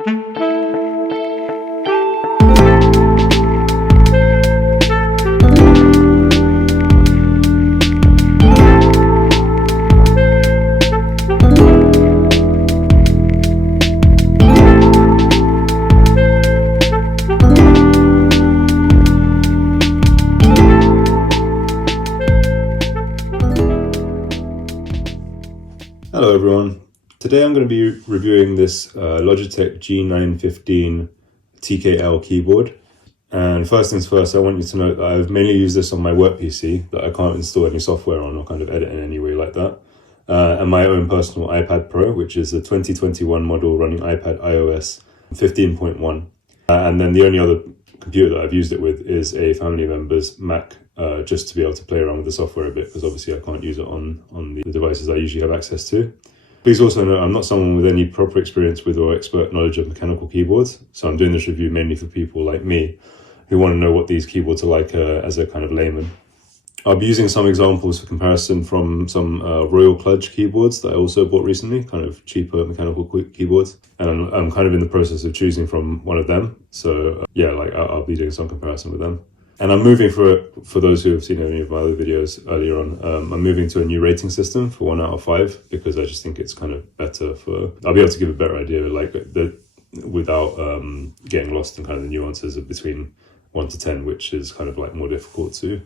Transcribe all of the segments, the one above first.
Hello everyone, today I'm going to be reviewing this Logitech G915 TKL keyboard. And first things first, I want you to note that I've mainly used this on my work PC that I can't install any software on or kind of edit in any way like that. And my own personal iPad Pro, which is a 2021 model running iPad iOS 15.1. And then the only other computer that I've used it with is a family member's Mac, just to be able to play around with the software a bit, because obviously I can't use it on the devices I usually have access to. Please also note I'm not someone with any proper experience with or expert knowledge of mechanical keyboards, so I'm doing this review mainly for people like me who want to know what these keyboards are like as a kind of layman. I'll be using some examples for comparison from some Royal Kludge keyboards that I also bought recently, kind of cheaper mechanical keyboards. And I'm kind of in the process of choosing from one of them. So yeah, like I'll be doing some comparison with them. And I'm moving for those who have seen any of my other videos earlier on, I'm moving to a new rating system for 1 out of 5, because I just think it's kind of better I'll be able to give a better idea like without getting lost in kind of the nuances of between 1 to 10, which is kind of like more difficult to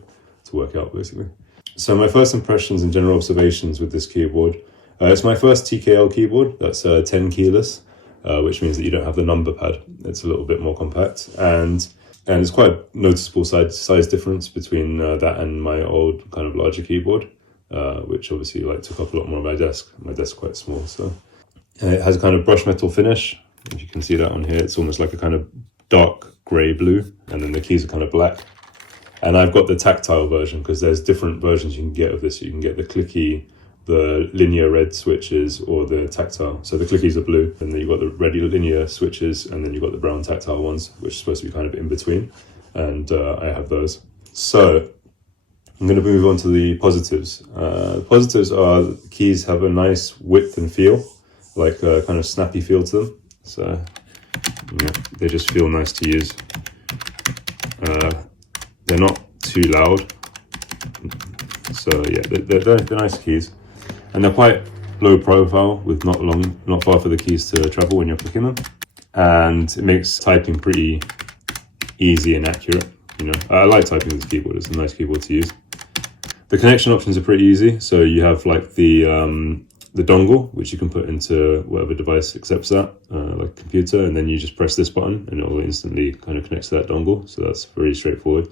work out basically. So my first impressions and general observations with this keyboard, it's my first TKL keyboard that's 10 keyless, which means that you don't have the number pad. It's a little bit more compact, and it's quite a noticeable size difference between that and my old kind of larger keyboard, which obviously like took up a lot more of my desk. My desk's quite small, so it has a kind of brushed metal finish. If you can see that on here, it's almost like a kind of dark grey blue, and then the keys are kind of black. And I've got the tactile version, because there's different versions you can get of this. You can get the clicky, the linear red switches, or the tactile. So the clickies are blue, and then you've got the red linear switches, and then you've got the brown tactile ones, which is supposed to be kind of in between. And I have those. So I'm going to move on to the positives. Positives are the keys have a nice width and feel, like a kind of snappy feel to them. So yeah, they just feel nice to use. They're not too loud. So yeah, they're nice keys. And they're quite low profile, with not far for the keys to travel when you're clicking them. And it makes typing pretty easy and accurate. You know, I like typing with this keyboard. It's a nice keyboard to use. The connection options are pretty easy. So you have like the dongle, which you can put into whatever device accepts that, like a computer, and then you just press this button and it will instantly kind of connect to that dongle. So that's very straightforward.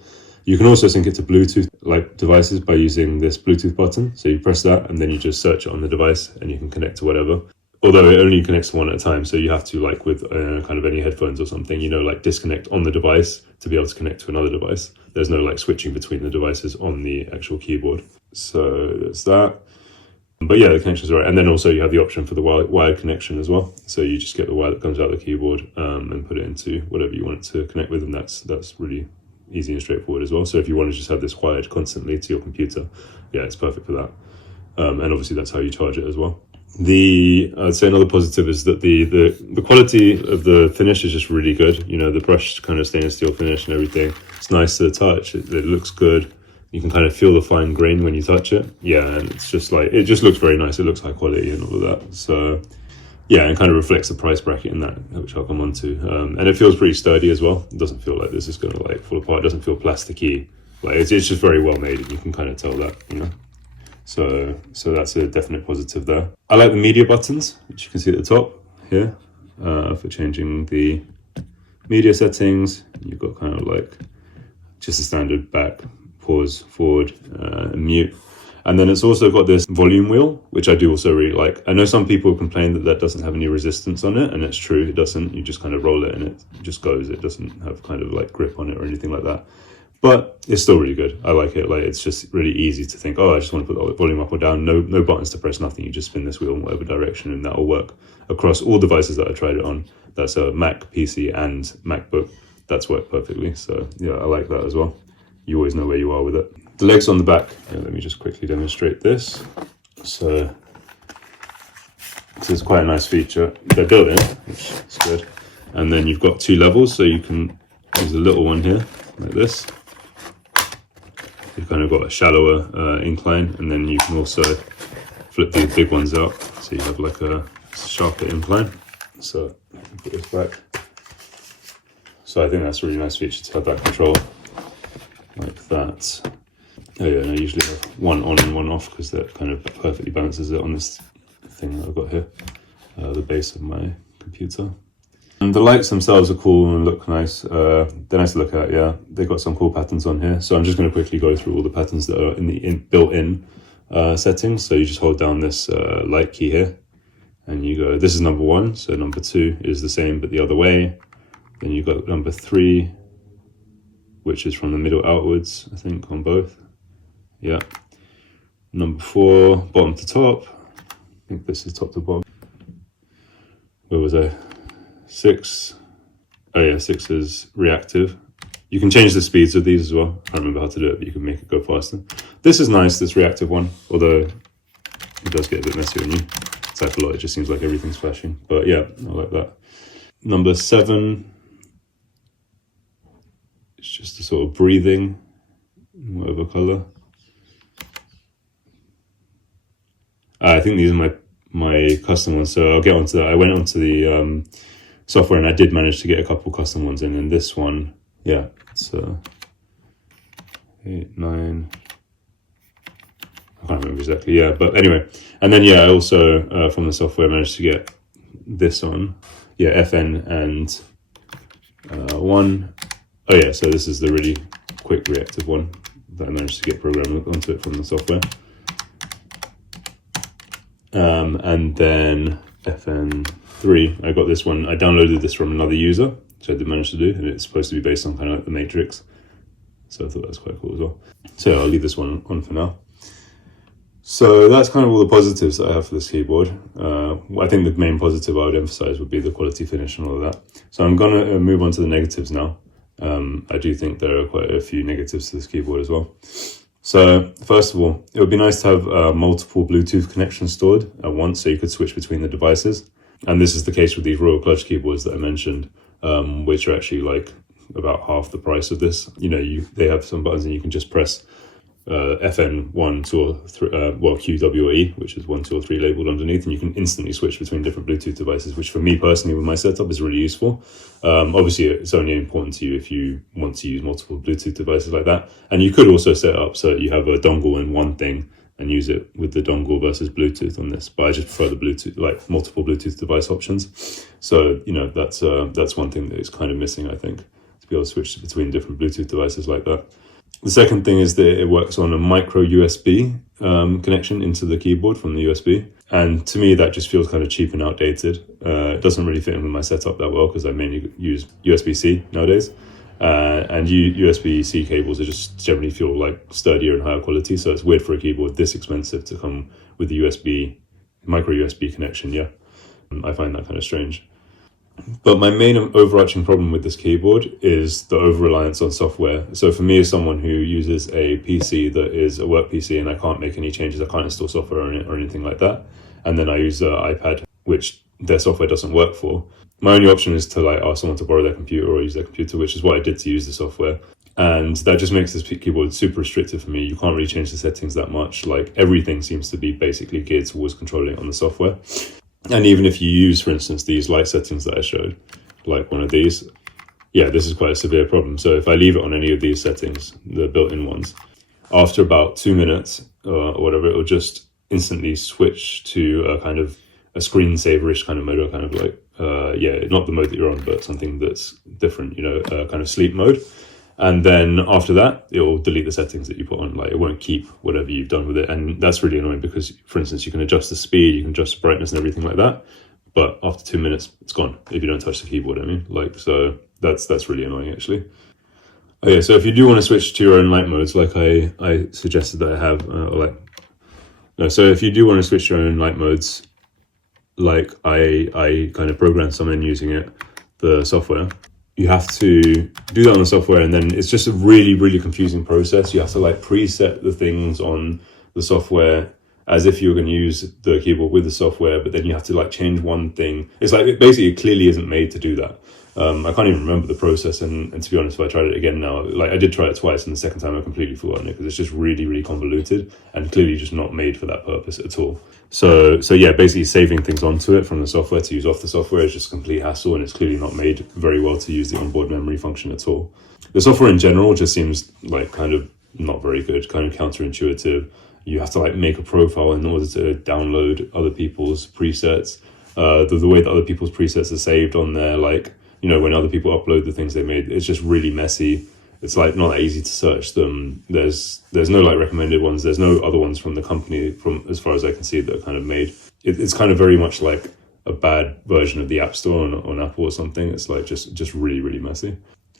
You can also sync it to Bluetooth like devices by using this Bluetooth button. So you press that and then you just search it on the device and you can connect to whatever. Although it only connects to one at a time, so you have to, like with kind of any headphones or something, you know, like disconnect on the device to be able to connect to another device. There's no like switching between the devices on the actual keyboard. So there's that. But yeah, the connections are right. And then also you have the option for the wired connection as well. So you just get the wire that comes out of the keyboard and put it into whatever you want it to connect with, and that's really easy and straightforward as well. So if you want to just have this wired constantly to your computer, yeah, it's perfect for that. And obviously that's how you charge it as well. I'd say another positive is that the quality of the finish is just really good. You know, the brushed kind of stainless steel finish and everything. It's nice to touch. It looks good. You can kind of feel the fine grain when you touch it. Yeah, and it's just like, it just looks very nice. It looks high quality and all of that. So yeah, and kind of reflects the price bracket in that, which I'll come on to. And it feels pretty sturdy as well. It doesn't feel like this is going to like fall apart. It doesn't feel plasticky. Like it's just very well made, and you can kind of tell that, you know. So that's a definite positive there. I like the media buttons, which you can see at the top here, for changing the media settings. You've got kind of like just a standard back, pause, forward, mute. And then it's also got this volume wheel, which I do also really like. I know some people complain that doesn't have any resistance on it, and it's true, it doesn't. You just kind of roll it and it just goes. It doesn't have kind of like grip on it or anything like that. But it's still really good. I like it. Like, it's just really easy to think, oh, I just want to put the volume up or down. No buttons to press, nothing. You just spin this wheel in whatever direction, and that'll work across all devices that I tried it on. That's a Mac, PC, and MacBook. That's worked perfectly. So yeah, I like that as well. You always know where you are with it. The legs on the back. Let me just quickly demonstrate this. So this is quite a nice feature. They're built in, which is good. And then you've got 2 levels, so you can, there's a little one here, like this. You've kind of got a shallower incline, and then you can also flip these big ones out, so you have like a sharper incline. So put this back. So I think that's a really nice feature to have that control like that. Oh yeah, and I usually have one on and one off because that kind of perfectly balances it on this thing that I've got here, the base of my computer. And the lights themselves are cool and look nice. They're nice to look at, yeah. They've got some cool patterns on here. So I'm just going to quickly go through all the patterns that are in the built-in settings. So you just hold down this light key here, and you go, this is number 1, so number 2 is the same but the other way. Then you've got number 3, which is from the middle outwards, I think, on both. Yeah. Number 4, bottom to top. I think this is top to bottom. Where was I? 6. Oh yeah, 6 is reactive. You can change the speeds of these as well. I can't remember how to do it, but you can make it go faster. This is nice, this reactive one, although it does get a bit messy when you type a lot. It just seems like everything's flashing. But yeah, I like that. Number 7, it's just a sort of breathing, whatever color. I think these are my custom ones, so I'll get onto that. I went onto the software and I did manage to get a couple custom ones in, and this one, yeah, it's 8, 9, I can't remember exactly, yeah, but anyway. And then yeah, I also from the software managed to get this on, yeah, FN and 1. Oh yeah, so this is the really quick reactive one that I managed to get programmed onto it from the software. And then FN3, I got this one. I downloaded this from another user, which I did manage to do, and it's supposed to be based on kind of like the Matrix. So I thought that was quite cool as well. So I'll leave this one on for now. So that's kind of all the positives that I have for this keyboard. I think the main positive I would emphasize would be the quality finish and all of that. So I'm gonna move on to the negatives now. I do think there are quite a few negatives to this keyboard as well. So first of all, it would be nice to have multiple Bluetooth connections stored at once, so you could switch between the devices. And this is the case with these Royal Clutch keyboards that I mentioned, which are actually like about half the price of this. You know, they have some buttons and you can just press FN 1, 2, or 3, well, Q, W, or E, which is 1, 2, or 3 labeled underneath, and you can instantly switch between different Bluetooth devices, which for me personally with my setup is really useful. Obviously, it's only important to you if you want to use multiple Bluetooth devices like that. And you could also set it up so that you have a dongle in one thing and use it with the dongle versus Bluetooth on this. But I just prefer the Bluetooth, like multiple Bluetooth device options. So, you know, that's one thing that is kind of missing, I think, to be able to switch between different Bluetooth devices like that. The second thing is that it works on a micro USB connection into the keyboard from the USB. And to me, that just feels kind of cheap and outdated. It doesn't really fit in with my setup that well because I mainly use USB-C nowadays. And USB-C cables are just generally feel like sturdier and higher quality. So it's weird for a keyboard this expensive to come with the micro USB connection, yeah. I find that kind of strange. But my main overarching problem with this keyboard is the over-reliance on software. So for me, as someone who uses a PC that is a work PC and I can't make any changes, I can't install software on it or anything like that, and then I use an iPad, which their software doesn't work for, my only option is to like ask someone to borrow their computer or use their computer, which is what I did to use the software. And that just makes this keyboard super restrictive for me. You can't really change the settings that much. Like everything seems to be basically geared towards controlling it on the software. And even if you use, for instance, these light settings that I showed, like one of these, yeah, this is quite a severe problem. So if I leave it on any of these settings, the built-in ones, after about 2 minutes or whatever, it'll just instantly switch to a kind of a screensaver-ish kind of mode, or kind of like, yeah, not the mode that you're on, but something that's different, you know, kind of sleep mode. And then after that, it will delete the settings that you put on. Like it won't keep whatever you've done with it. And that's really annoying because, for instance, you can adjust the speed, you can adjust the brightness and everything like that. But after 2 minutes, it's gone if you don't touch the keyboard, I mean. Like, so that's really annoying, actually. Okay, so if you do want to switch to your own light modes, like I suggested that I have, so if you do want to switch to your own light modes, like I kind of programmed some in using it, the software, you have to do that on the software, and then it's just a really, really confusing process. You have to like preset the things on the software, as if you're going to use the keyboard with the software, but then you have to like change one thing. It's like, it clearly isn't made to do that. I can't even remember the process, and to be honest, if I tried it again now, like I did try it twice, and the second time I completely forgot it because it's just really, really convoluted and clearly just not made for that purpose at all. So yeah, basically saving things onto it from the software to use off the software is just a complete hassle, and it's clearly not made very well to use the onboard memory function at all. The software in general just seems like kind of not very good, kind of counterintuitive. You have to like make a profile in order to download other people's presets. The way that other people's presets are saved on there, like, you know, when other people upload the things they made, it's just really messy. It's like not that easy to search them. There's no like recommended ones. There's no other ones from the company, from as far as I can see, that are kind of made. It's kind of very much like a bad version of the App Store on Apple or something. It's like just really, really messy.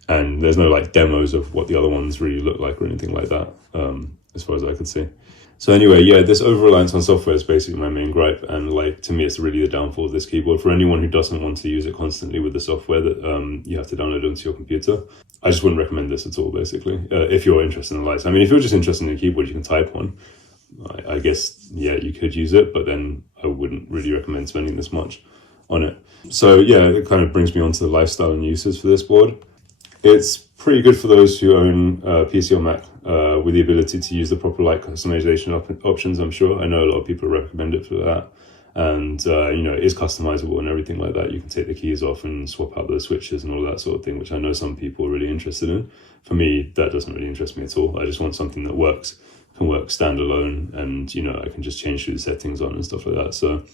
And there's no like demos of what the other ones really look like or anything like that, as far as I could see. So anyway, yeah, this over-reliance on software is basically my main gripe, and like to me it's really the downfall of this keyboard. For anyone who doesn't want to use it constantly with the software that you have to download onto your computer, I just wouldn't recommend this at all, basically, if you're interested in lights. I mean, if you're just interested in a keyboard, you can type one. I guess, yeah, you could use it, but then I wouldn't really recommend spending this much on it. So yeah, it kind of brings me on to the lifestyle and uses for this board. It's pretty good for those who own PC or Mac with the ability to use the proper light customization options, I'm sure. I know a lot of people recommend it for that. And, you know, it is customizable and everything like that. You can take the keys off and swap out the switches and all that sort of thing, which I know some people are really interested in. For me, that doesn't really interest me at all. I just want something that can work standalone, and, you know, I can just change through the settings on and stuff like that. So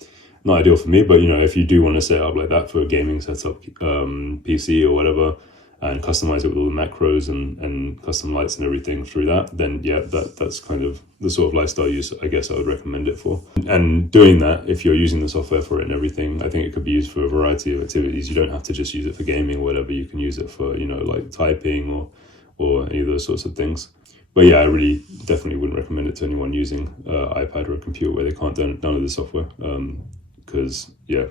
not ideal for me, but, you know, if you do want to set up like that for a gaming setup, PC or whatever, and customize it with all the macros and custom lights and everything through that, then yeah, that's kind of the sort of lifestyle use I guess I would recommend it for. And doing that, if you're using the software for it and everything, I think it could be used for a variety of activities. You don't have to just use it for gaming or whatever. You can use it for, you know, like typing or any of those sorts of things. But yeah, I really definitely wouldn't recommend it to anyone using iPad or a computer where they can't download the software. Because yeah,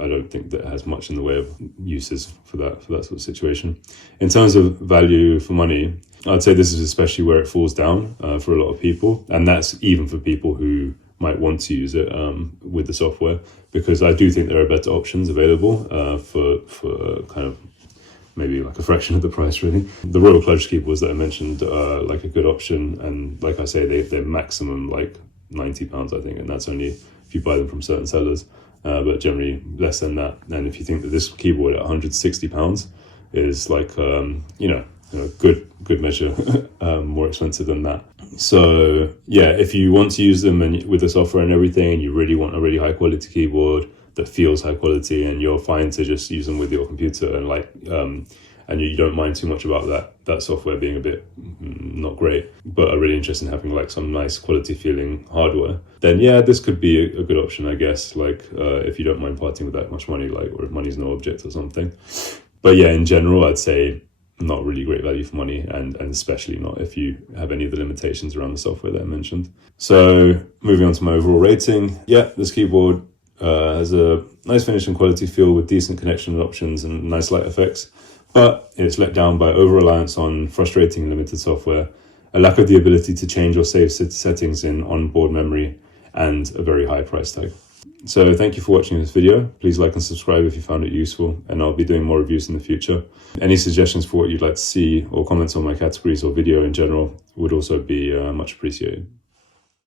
I don't think that it has much in the way of uses for that sort of situation. In terms of value for money, I'd say this is especially where it falls down for a lot of people, and that's even for people who might want to use it with the software, because I do think there are better options available for kind of maybe like a fraction of the price, really. The Royal Clutch keyboards that I mentioned are like a good option, and like I say, they're maximum like £90, I think, and that's only if you buy them from certain sellers, but generally less than that. And if you think that this keyboard at £160 is like you know, good measure more expensive than that. So yeah, if you want to use them and with the software and everything, and you really want a really high quality keyboard that feels high quality, and you're fine to just use them with your computer, and like and you don't mind too much about that software being a bit not great, but are really interested in having like some nice quality feeling hardware, then yeah, this could be a good option, I guess, like if you don't mind parting with that much money, like, or if money's no object or something. But yeah, in general, I'd say not really great value for money, and especially not if you have any of the limitations around the software that I mentioned. So moving on to my overall rating, yeah, this keyboard has a nice finish and quality feel with decent connection options and nice light effects, but it's let down by over-reliance on frustrating limited software, a lack of the ability to change or save settings in onboard memory, and a very high price tag. So thank you for watching this video. Please like and subscribe if you found it useful, and I'll be doing more reviews in the future. Any suggestions for what you'd like to see or comments on my categories or video in general would also be much appreciated.